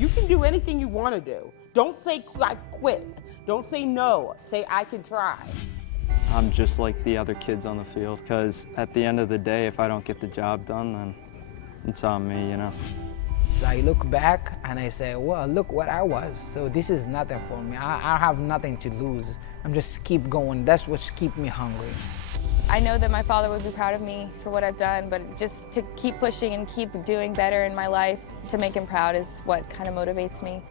You can do anything you want to do. Don't say I quit. Don't say no. Say I can try. I'm just like the other kids on the field, because at the end of the day, if I don't get the job done, then it's on me, you know. I look back and I say, well, look what I was. So this is nothing for me. I have nothing to lose. I'm just keep going. That's what keeps me hungry. I know that my father would be proud of me for what I've done, but just to keep pushing and keep doing better in my life, to make him proud is what kind of motivates me.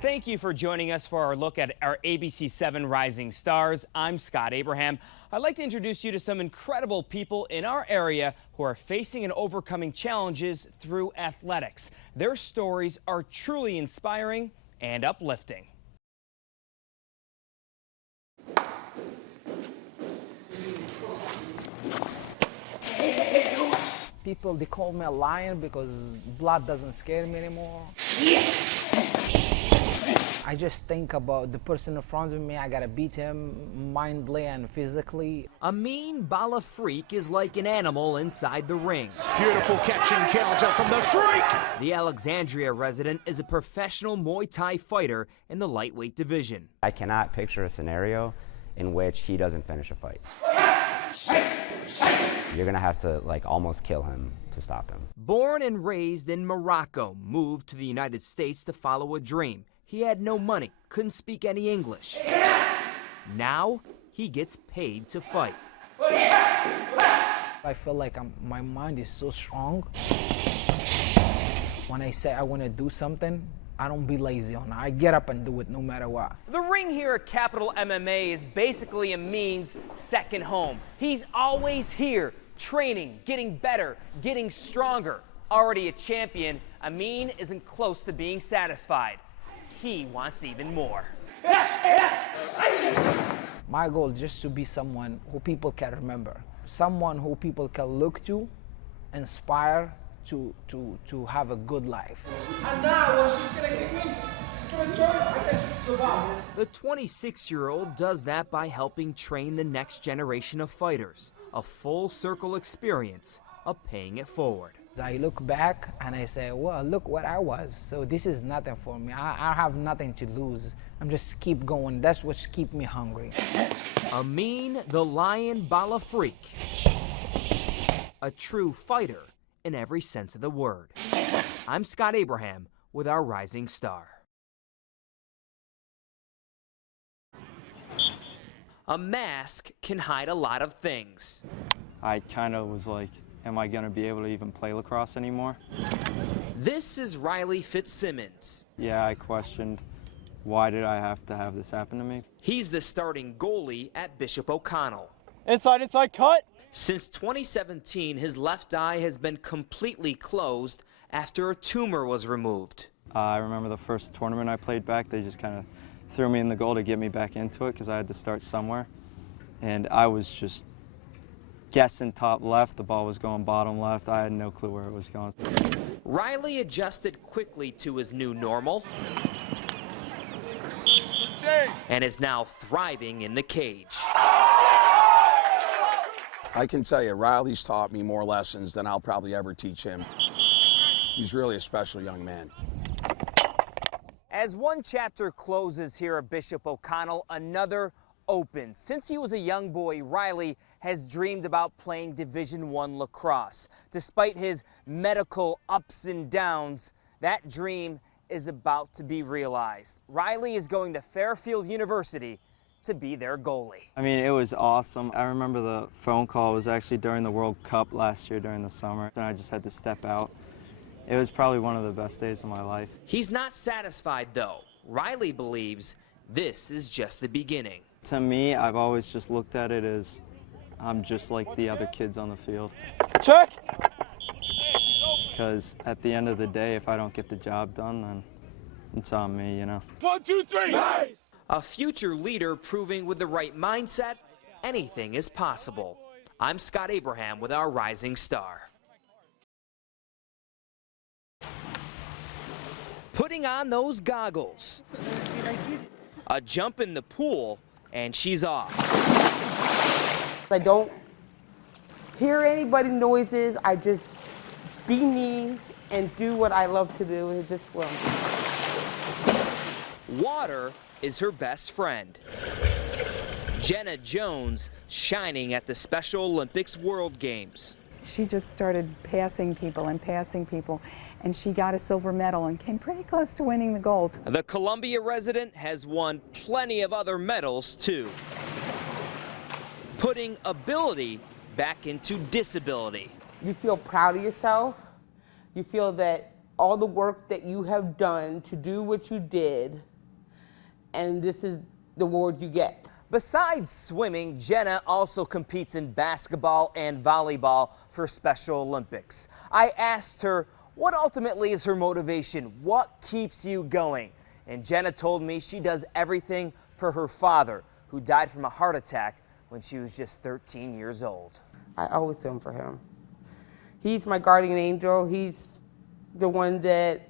Thank you for joining us for our look at our ABC 7 Rising Stars. I'm Scott Abraham. I'd like to introduce you to some incredible people in our area who are facing and overcoming challenges through athletics. Their stories are truly inspiring and uplifting. People, they call me a lion because blood doesn't scare me anymore. I just think about the person in front of me. I gotta beat him mentally and physically. A mean bala freak is like an animal inside the ring. Beautiful catching counter from the freak! The Alexandria resident is a professional Muay Thai fighter in the lightweight division. I cannot picture a scenario in which he doesn't finish a fight. You're gonna have to almost kill him to stop him. Born and raised in Morocco, moved to the United States to follow a dream. He had no money, couldn't speak any English. Now, he gets paid to fight. I feel like my mind is so strong. When I say I want to do something, I don't be lazy on it. I get up and do it no matter what. The ring here at Capital MMA is basically Amin's second home. He's always here, training, getting better, getting stronger. Already a champion, Amin isn't close to being satisfied. He wants even more. My goal is just to be someone who people can remember, someone who people can look to, inspire to have a good life. And now when she's gonna kick me, she's gonna turn, I can just go back. The 26-year-old does that by helping train the next generation of fighters. A full circle experience of paying it forward. I look back and I say, well, look what I was. So this is nothing for me. I have nothing to lose. I'm just keep going. That's what keeps me hungry. Amin the Lion Bala Freak. A true fighter in every sense of the word. I'm Scott Abraham with our Rising Star. A mask can hide a lot of things. I kind of was like, am I going to be able to even play lacrosse anymore? This is Riley Fitzsimmons. Yeah, I questioned, why did I have to have this happen to me? He's the starting goalie at Bishop O'Connell. Inside, cut! Since 2017, his left eye has been completely closed after a tumor was removed. I remember the first tournament I played back, they just kind of threw me in the goal to get me back into it because I had to start somewhere. And I was just guessing top left, the ball was going bottom left. I had no clue where it was going. Riley adjusted quickly to his new normal and is now thriving in the cage. I can tell you, Riley's taught me more lessons than I'll probably ever teach him. He's really a special young man. As one chapter closes here at Bishop O'Connell, another opens. Since he was a young boy, Riley has dreamed about playing Division I lacrosse. Despite his medical ups and downs, that dream is about to be realized. Riley is going to Fairfield University to be their goalie. I mean, it was awesome. I remember the phone call was actually during the World Cup last year during the summer, and I just had to step out. It was probably one of the best days of my life. He's not satisfied, though. Riley believes this is just the beginning. To me, I've always just looked at it as I'm just like the other kids on the field. Check! Because at the end of the day, if I don't get the job done, then it's on me, you know. 1, 2, 3! Nice! A future leader proving with the right mindset, anything is possible. I'm Scott Abraham with our Rising Star. Putting on those goggles. A jump in the pool, and she's off. I don't hear anybody noises. I just be me and do what I love to do, is just swim. Water is her best friend. Jenna Jones shining at the Special Olympics World Games. She just started passing people, and she got a silver medal and came pretty close to winning the gold. The Columbia resident has won plenty of other medals, too. Putting ability back into disability. You feel proud of yourself. You feel that all the work that you have done to do what you did, and this is the award you get. Besides swimming, Jenna also competes in basketball and volleyball for Special Olympics. I asked her what ultimately is her motivation, what keeps you going? And Jenna told me she does everything for her father, who died from a heart attack when she was just 13 years old. I always swim for him. He's my guardian angel. He's the one that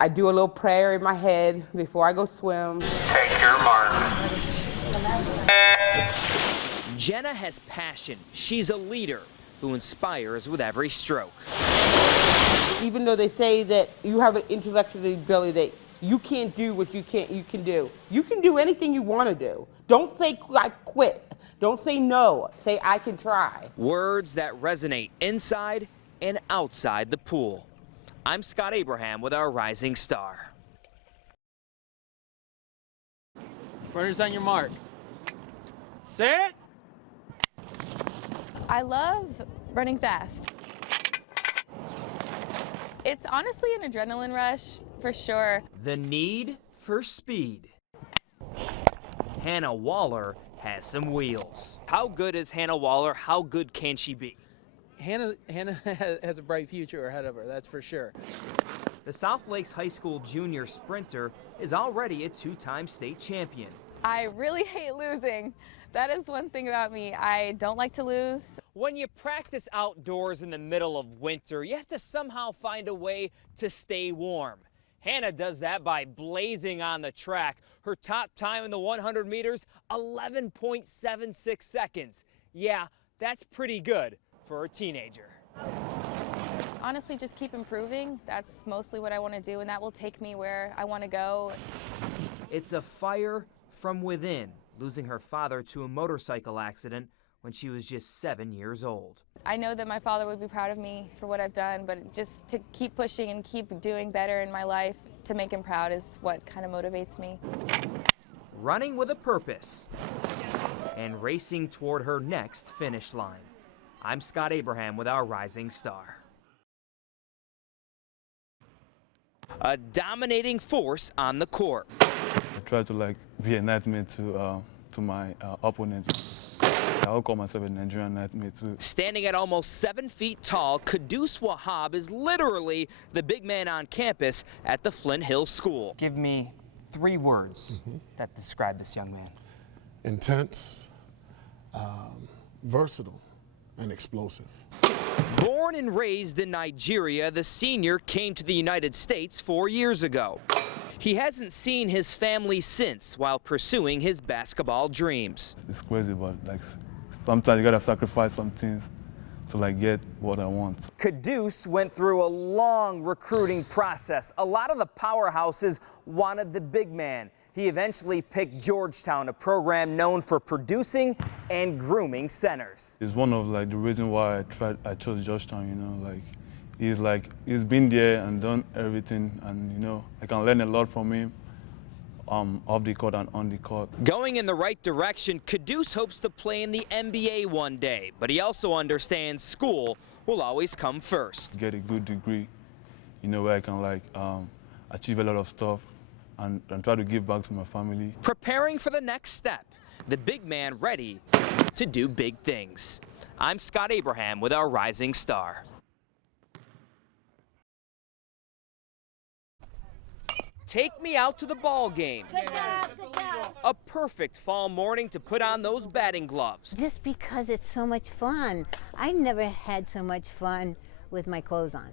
I do a little prayer in my head before I go swim. Take your mark. Jenna has passion. She's a leader who inspires with every stroke. Even though they say that you have an intellectual ability that you can't do what you can do. You can do anything you want to do. Don't say I quit. Don't say no. Say I can try. Words that resonate inside and outside the pool. I'm Scott Abraham with our Rising Star. Runners on your mark. Set. I love running fast. It's honestly an adrenaline rush, for sure. The need for speed. Hannah Waller has some wheels. How good is Hannah Waller? How good can she be? Hannah has a bright future ahead of her, that's for sure. The South Lakes High School junior sprinter is already a two-time state champion. I really hate losing. That is one thing about me. I don't like to lose. When you practice outdoors in the middle of winter, you have to somehow find a way to stay warm. Hannah does that by blazing on the track. Her top time in the 100 meters, 11.76 seconds. Yeah, that's pretty good for a teenager. Honestly, just keep improving. That's mostly what I want to do, and that will take me where I want to go. It's a fire from within, losing her father to a motorcycle accident when she was just 7 years old. I know that my father would be proud of me for what I've done, but just to keep pushing and keep doing better in my life to make him proud is what kind of motivates me. Running with a purpose and racing toward her next finish line. I'm Scott Abraham with our Rising Star. A dominating force on the court. I try to be a nightmare to my opponents. I would call myself a Nigerian nightmare too. Standing at almost 7 feet tall, Kudus Wahab is literally the big man on campus at the Flint Hill School. Give me 3 words that describe this young man. Intense, versatile, and explosive. Born and raised in Nigeria, the senior came to the United States 4 years ago. He hasn't seen his family since while pursuing his basketball dreams. It's crazy, but sometimes you gotta sacrifice some things to get what I want. Kudus went through a long recruiting process. A lot of the powerhouses wanted the big man. He eventually picked Georgetown, a program known for producing and grooming centers. It's one of the reasons why I chose Georgetown, he's been there and done everything, and I can learn a lot from him off the court and on the court. Going in the right direction, Kudus hopes to play in the NBA one day, but he also understands school will always come first. Get a good degree, where I can achieve a lot of stuff and try to give back to my family. Preparing for the next step, the big man ready to do big things. I'm Scott Abraham with our Rising Star. Take me out to the ball game. Good job, good job. A perfect fall morning to put on those batting gloves. Just because it's so much fun. I never had so much fun with my clothes on.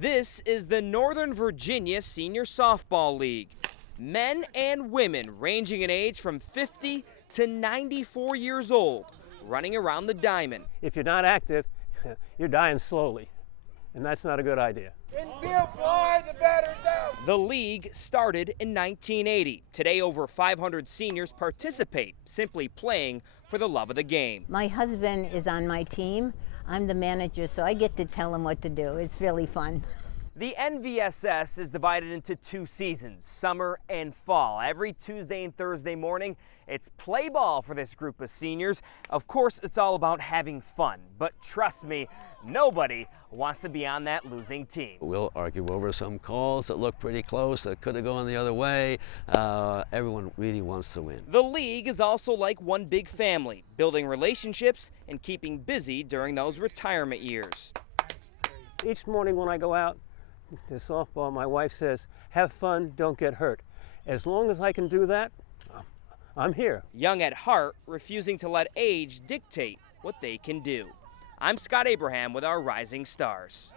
This is the Northern Virginia Senior Softball League. Men and women ranging in age from 50 to 94 years old, running around the diamond. If you're not active, you're dying slowly, and that's not a good idea. The league started in 1980. Today, over 500 seniors participate, simply playing for the love of the game. My husband is on my team. I'm the manager, so I get to tell him what to do. It's really fun. The NVSS is divided into 2 seasons, summer and fall. Every Tuesday and Thursday morning, it's play ball for this group of seniors. Of course, it's all about having fun, but trust me, nobody wants to be on that losing team. We'll argue over some calls that look pretty close, that could have gone the other way. Everyone really wants to win. The league is also like one big family, building relationships and keeping busy during those retirement years. Each morning when I go out to softball, my wife says, have fun, don't get hurt. As long as I can do that, I'm here. Young at heart, refusing to let age dictate what they can do. I'm Scott Abraham with our Rising Stars.